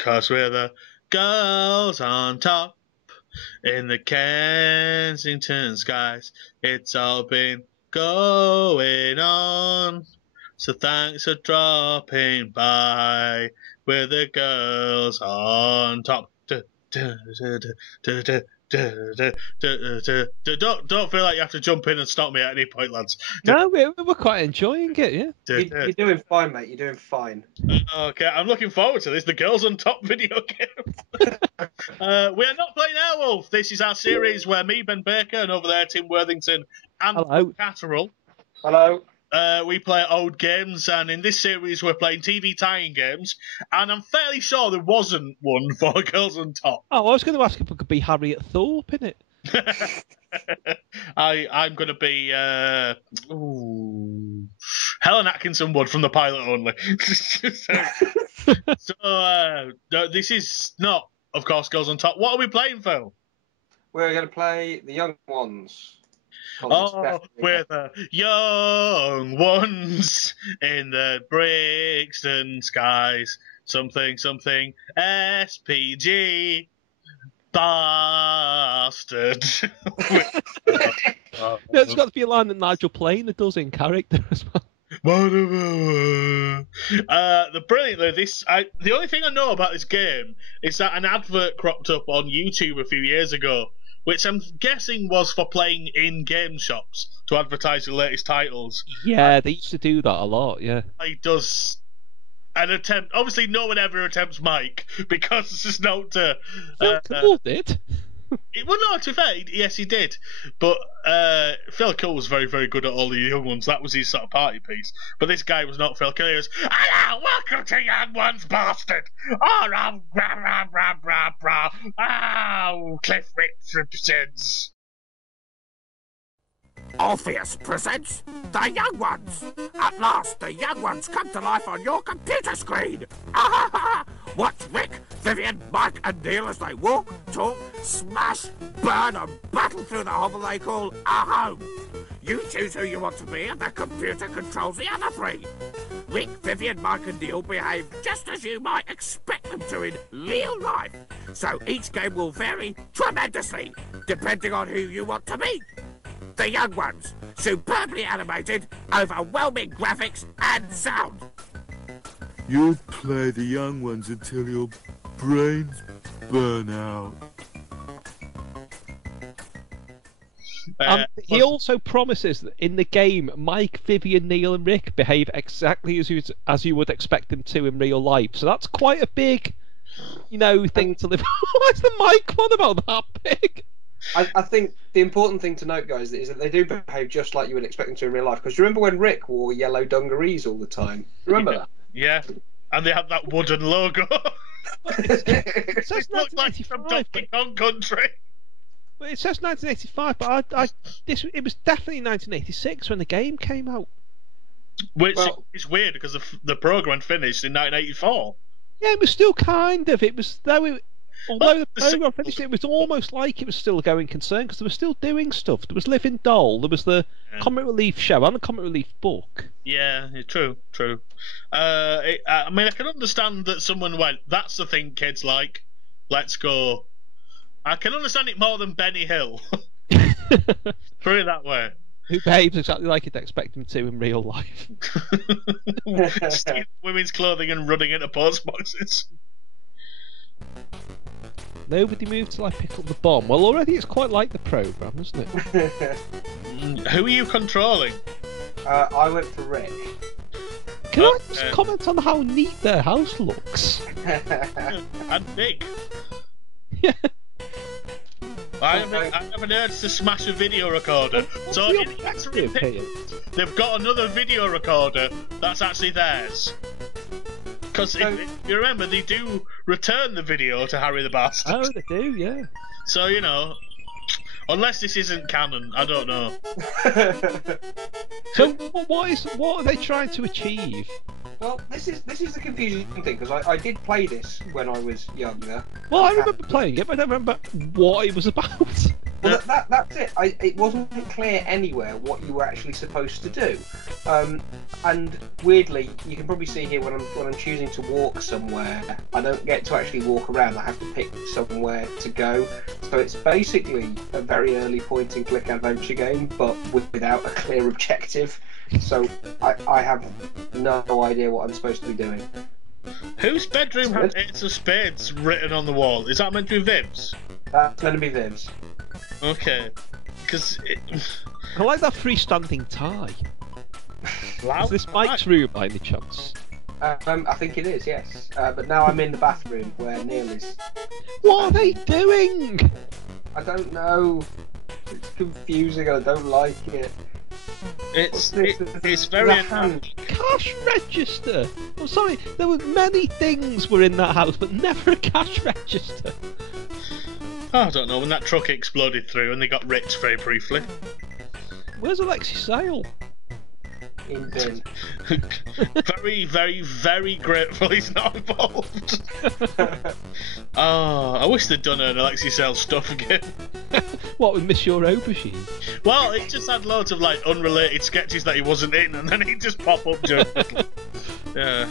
'cause we're the girls on top in the Kensington skies. It's all been going on, so thanks for dropping by. We're the girls on top. Don't feel like you have to jump in and stop me at any point, lads. No, we're quite enjoying it, yeah. You're doing fine, mate. You're doing fine. Okay, I'm looking forward to this. The Girls on Top video game. We are not playing Airwolf. This is our series where me, Ben Baker, and over there Tim Worthington and Hello. Catterall. Hello. We play old games, and in this series we're playing TV tie-in games, and I'm fairly sure there wasn't one for Girls on Top. Oh, I was going to ask if it could be Harriet Thorpe in it. I'm going to be Helen Atkinson Wood from the pilot only. So this is not, of course, Girls on Top. What are we playing, Phil? We're going to play the young ones. Oh, we're the young ones in the Brixton skies. Something, something, SPG. Bastard. There's got to be a line that Nigel Planer does in character as well. The brilliantly, the only thing I know about this game is that an advert cropped up on YouTube a few years ago, which I'm guessing was for playing in game shops to advertise the latest titles. Yeah, they used to do that a lot, yeah. He does an attempt. Obviously, no one ever attempts Mike because it's just not to. Phil Cool did. Well, no, to be fair, yes, he did. But Phil Cool was very, very good at all the young ones. That was his sort of party piece. But this guy was not Phil Cool. He was, hello, welcome to Young Ones, bastard. Oh, rah, rah, rah. Oh, Cliff Richardson's. Orpheus presents The Young Ones. At last, the Young Ones come to life on your computer screen. Watch Rick, Vivian, Mike and Neil as they walk, talk, smash, burn and battle through the hovel they call a home. You choose who you want to be and the computer controls the other three. Rick, Vivian, Mike and Neil behave just as you might expect them to in real life. So each game will vary tremendously, depending on who you want to be. The Young Ones, superbly animated, overwhelming graphics and sound. You'll play the young ones until your brains burn out. He also promises that in the game, Mike, Vivian, Neil and Rick behave exactly as you would expect them to in real life. So that's quite a big, thing to live. Why is the mic one about that big? I think the important thing to note, guys, is that they do behave just like you would expect them to in real life. Because remember when Rick wore yellow dungarees all the time? Remember that? Yeah, and they had that wooden logo. It says It looked like from 1985. Donkey Kong Country. Well, it says 1985, but it was definitely 1986 when the game came out. Which is weird because the program finished in 1984. Yeah, it was still kind of. It was although the program finished, it was almost like it was still a going concern because they were still doing stuff. There was Living Doll, there was the Comic Relief show and the Comic Relief book. Yeah, true. I mean, I can understand that someone went, that's the thing kids like, let's go. I can understand it more than Benny Hill. Put it that way. Who behaves exactly like you'd expect him to in real life. Stealing women's clothing and running into post boxes. Nobody moved till I pick up the bomb. Well, already it's quite like the programme, isn't it? Who are you controlling? I went for Rick. Can I just comment on how neat their house looks? And big. Yeah. I have an urge to smash a video recorder. So in the interim period, they've got another video recorder that's actually theirs. Because if you remember, they do return the video to Harry the Bastard. Oh, they do, yeah. So, unless this isn't canon, I don't know. So, what are they trying to achieve? Well, this is the confusing thing because I did play this when I was younger. Well, I remember playing it, but I don't remember what it was about. Well, that's it. It wasn't clear anywhere what you were actually supposed to do. And weirdly, you can probably see here when I'm choosing to walk somewhere, I don't get to actually walk around. I have to pick somewhere to go. So it's basically a very early point-and-click adventure game, but without a clear objective. So I have no idea what I'm supposed to be doing. Whose bedroom has Ace of Spades written on the wall? Is that meant to be Viv's? That's meant to be Viv's. Okay. Because I like that freestanding tie. Is this Mike's room by any chance? I think it is, yes. But now I'm in the bathroom where Neil is. What are they doing? I don't know. It's confusing. I don't like it. it's very annoying. Cash register. I'm sorry, there were many things were in that house, but never a cash register. Oh, I don't know, when that truck exploded through and they got rich very briefly. Where's Alexi Sale? In bin. Very, very, very grateful he's not involved. Oh, I wish they'd done an Alexi Sale stuff again. What, with Miss Your Aubergine? Well, it just had loads of like unrelated sketches that he wasn't in, and then he'd just pop up during. Yeah,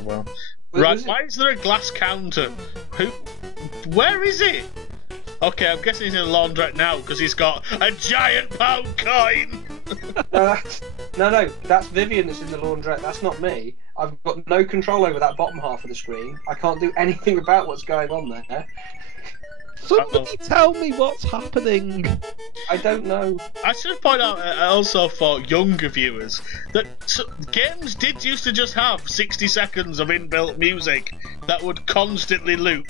well. Right, why is there a glass counter? Where is it? Okay, I'm guessing he's in a laundrette now because he's got a giant pound coin. No, that's Vivian that's in the laundrette. That's not me. I've got no control over that bottom half of the screen. I can't do anything about what's going on there. Somebody tell me what's happening. I don't know. I should point out also for younger viewers that games did used to just have 60 seconds of inbuilt music that would constantly loop.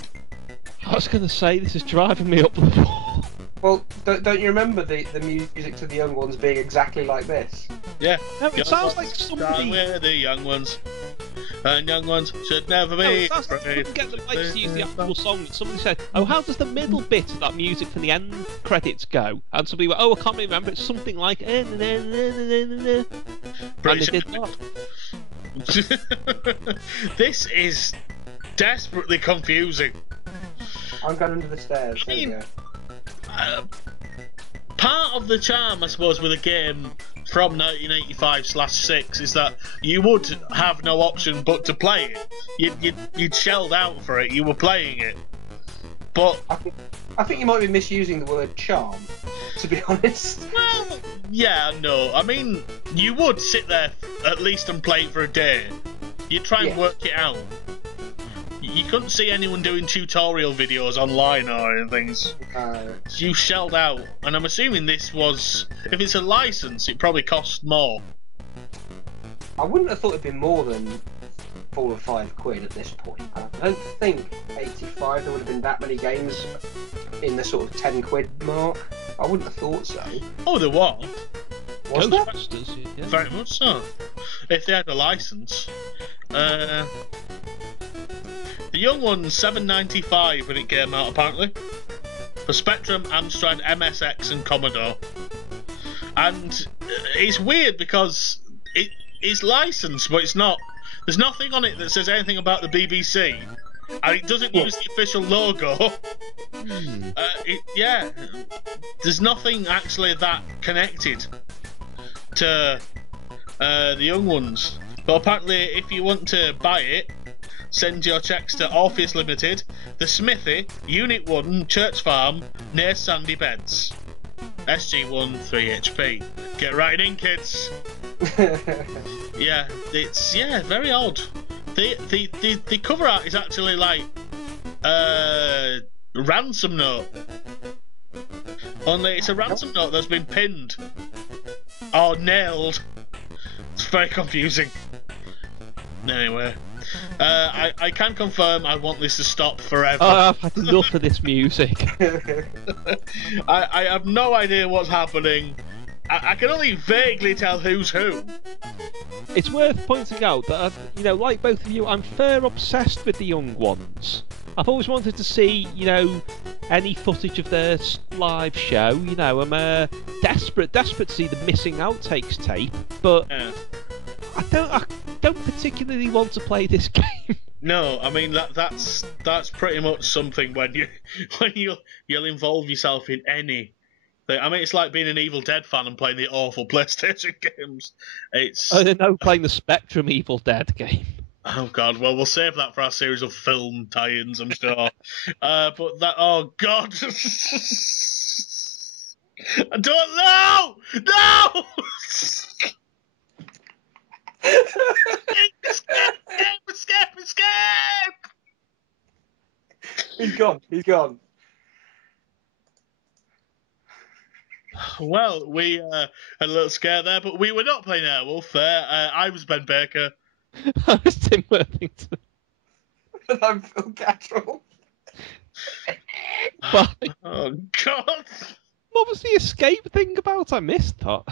I was going to say, this is driving me up the wall. Well, don't you remember the music to the young ones being exactly like this? Yeah. No, it sounds like somebody... We're the young ones. And young ones should never be. No, it sounds like somebody couldn't get the rights to use the actual song. Somebody said, oh, how does the middle bit of that music from the end credits go? And somebody went, oh, I can't remember. It's something like... And they did not. This is desperately confusing. I'm going under the stairs. There we go. Part of the charm, I suppose, with a game from 1985/6 is that you would have no option but to play it. You'd shelled out for it. You were playing it. But I think you might be misusing the word charm, to be honest. Well, yeah, no. I mean, you would sit there at least and play it for a day. You'd try and work it out. You couldn't see anyone doing tutorial videos online or anything. You shelled out, and I'm assuming this was... If it's a license, it probably cost more. I wouldn't have thought it'd been more than £4 or £5 at this point. I don't think 85 there would have been that many games in the sort of £10 mark. I wouldn't have thought so. Oh, there was. Was there? Ghostbusters, yeah. Very much so. If they had a license. The young one's $7.95 when it came out, apparently. For Spectrum, Amstrad, MSX, and Commodore. And it's weird because it's licensed, but it's not. There's nothing on it that says anything about the BBC, and it doesn't use the official logo. There's nothing actually that connected to the young ones. But apparently, if you want to buy it, send your checks to Orpheus Limited, The Smithy, Unit 1, Church Farm, near Sandy Beds. SG1 3HP. Get right in, kids. Yeah, it's very odd. The cover art is actually like ransom note. Only it's a ransom note that's been pinned or nailed. It's very confusing. Anyway. I can confirm I want this to stop forever. Oh, I've had enough of this music. I have no idea what's happening. I can only vaguely tell who's who. It's worth pointing out that, like both of you, I'm fair obsessed with the young ones. I've always wanted to see, any footage of their live show. I'm desperate to see the missing outtakes tape, but I don't particularly want to play this game. No, I mean that's pretty much something when you'll involve yourself in any. I mean, it's like being an Evil Dead fan and playing the awful PlayStation games. It's I don't know, playing the Spectrum Evil Dead game. oh god. Well, we'll save that for our series of film tie-ins, I'm sure. But that oh god, I don't know. No. Escape! He's gone. He's gone. Well, we had a little scare there, but we were not playing Airwolf there. I was Ben Baker. I was Tim Worthington. And I'm Phil Cattrall. But Oh God! what was the escape thing about? I missed that.